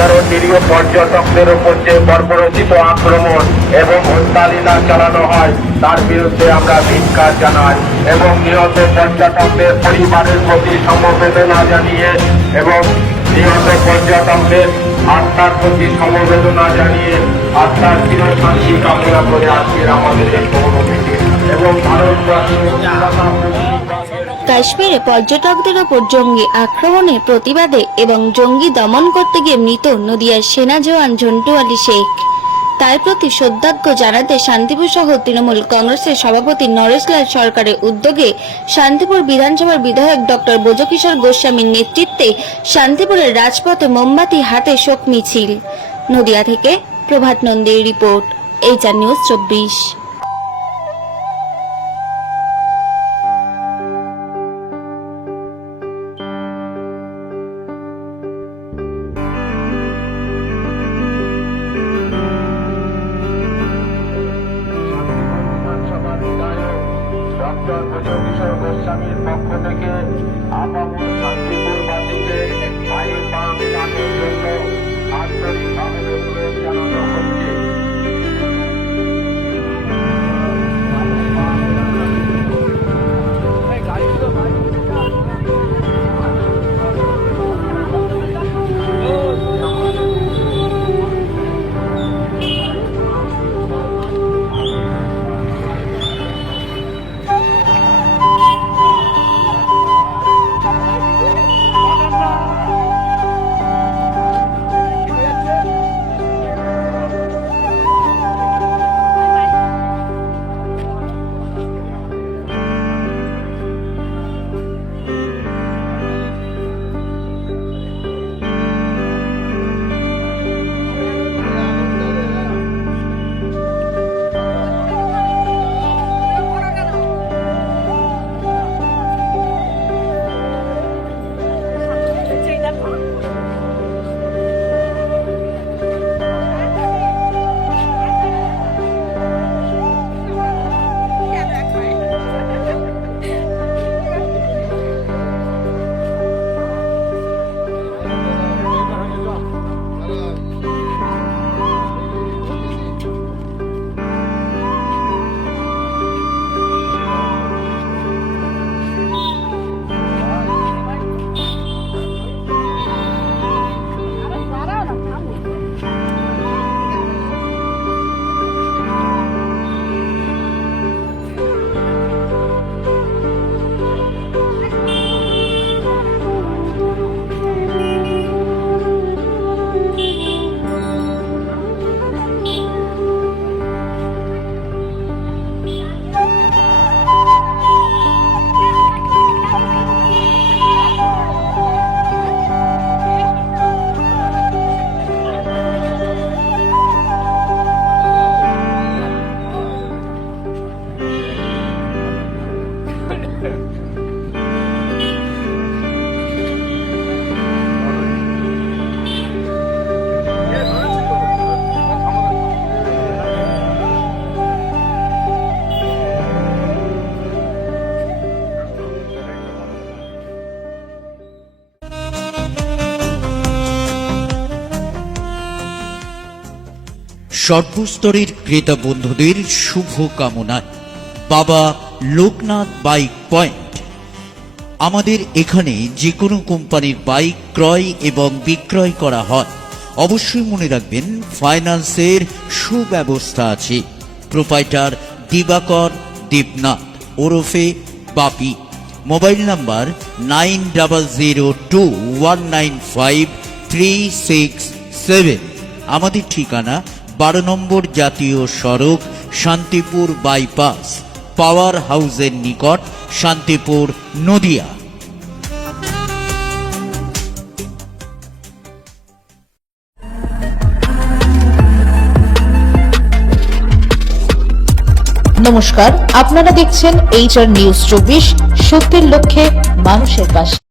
সাধারণ নিরীহ পর্যটকদের উপর যে বর্বরোচিত আক্রমণ এবং হত্যালীলা চালানো হয় তার বিরুদ্ধে আমরা ধিক্কার জানাই এবং নিহত পর্যটকদের পরিবারের প্রতি সমবেদনা জানিয়ে এবং নিহত পর্যটকদের আত্মার প্রতি সমবেদনা জানিয়ে আত্মার চিরশান্তি কামনা করে আজকের আমাদের এই কর্মসূচি এবং কাশ্মীরে পর্যটকদের ওপর জঙ্গি আক্রমণের প্রতিবাদে এবং জঙ্গি দমন করতে গিয়ে মৃত নদিয়ার সেনা জওয়ান ঝন্টু আলী শেখ, তার প্রতি শ্রদ্ধার্ঘ্য জানাতে শান্তিপুর সহ তৃণমূল কংগ্রেসের সভাপতি নরেশলাল সরকারের উদ্যোগে শান্তিপুর বিধানসভার বিধায়ক ডক্টর ব্রজকিশোর গোস্বামীর নেতৃত্বে শান্তিপুরের রাজপথে মোমবাতি হাতে শোক মিছিল। নদিয়া থেকে প্রভাত নন্দীর report, HR news 24। Doctor Brajakishore গোস্বামীর পক্ষ থেকে আপামর শান্তিপুরবাসীকে আয়ুর পাক দানের জন্য আন্তরিকভাবে অনুরোধ জানানো হচ্ছে। সর্বস্তরের ক্রেতা বন্ধুদের শুভ কামনায় বাবা লোকনাথ বাইক পয়েন্ট। আমাদের এখানে যে কোনো কোম্পানির বাইক ক্রয় এবং বিক্রয় করা হয়। অবশ্যই মনে রাখবেন ফাইন্যান্সের সুব্যবস্থা আছে। প্রোপাইটার দিবাকর দেবনাথ ওরফে বাপি। Mobile number 9002195367। আমাদের ঠিকানা 12 নম্বর জাতীয় সড়ক, শান্তিপুর বাইপাস, পাওয়ার হাউসের নিকট, শান্তিপুর, নদিয়া। নমস্কার, আপনারা দেখছেন HR নিউজ 24, সত্যের লক্ষ্যে মানুষের পাশে।